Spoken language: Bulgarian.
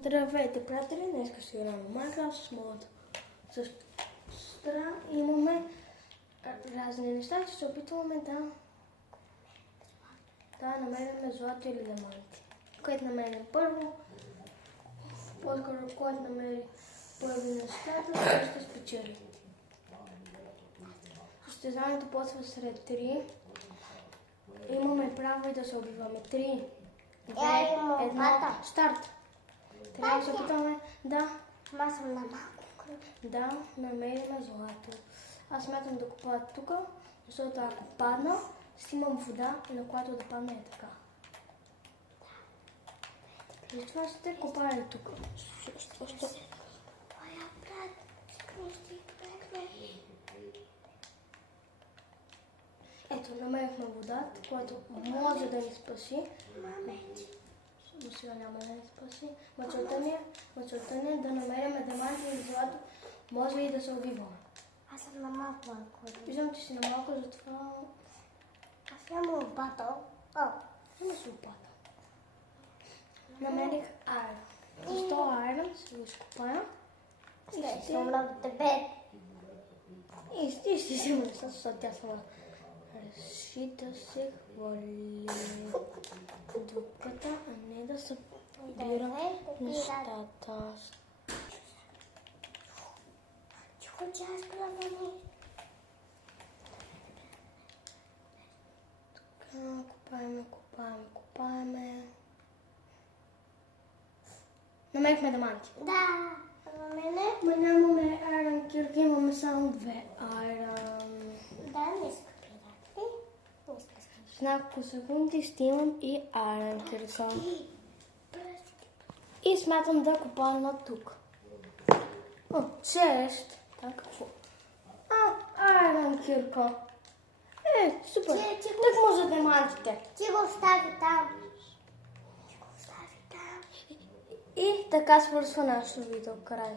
Здравейте, приятели! Днес ще играем в Minecraft с моята сестра. Имаме разни неща, че се опитваме да намерим злато или диаманти. Който намерим първо, по-скоро който намери първи нещата, той ще спечели. Състезанието почва сред 3. Имаме право и да се убиваме. 3, 2, 1, старт! Трябва да се опитаме да намерим злато. Аз смятам да копая тук, защото ако падна, си имам вода и на която да падне е така. И това ще копая тук. Ето, намерихме водата, която може да ни спаси. Но сега няма да ни спаси. Мъчелта ни е да намерим диаманти или злато. Може и да се убиваме. Аз съм на малко. Виждам, че си на малко, затова... Аз нямам лопата. Има си лопата. Намерих айрон. Защо айрон? Ще го изкопая. Ще много тебе. И ще си неща, защото тя сама реши да се хвали дупката, а не да се бира нещата. Чухо, че аз правя Копаеме. Намерихме диаманти. Да, за мене. Ма нямаме айрон кирки, имаме само 2 айрон. Да, не скопирате. В няколко секунди ще имам и айрон кирка. И смятам да копая на тук. 6. Так, какво? Айрон кирка. Супер. Так може диамантите. Ти го остави там. И така свършва нашето видео. Край.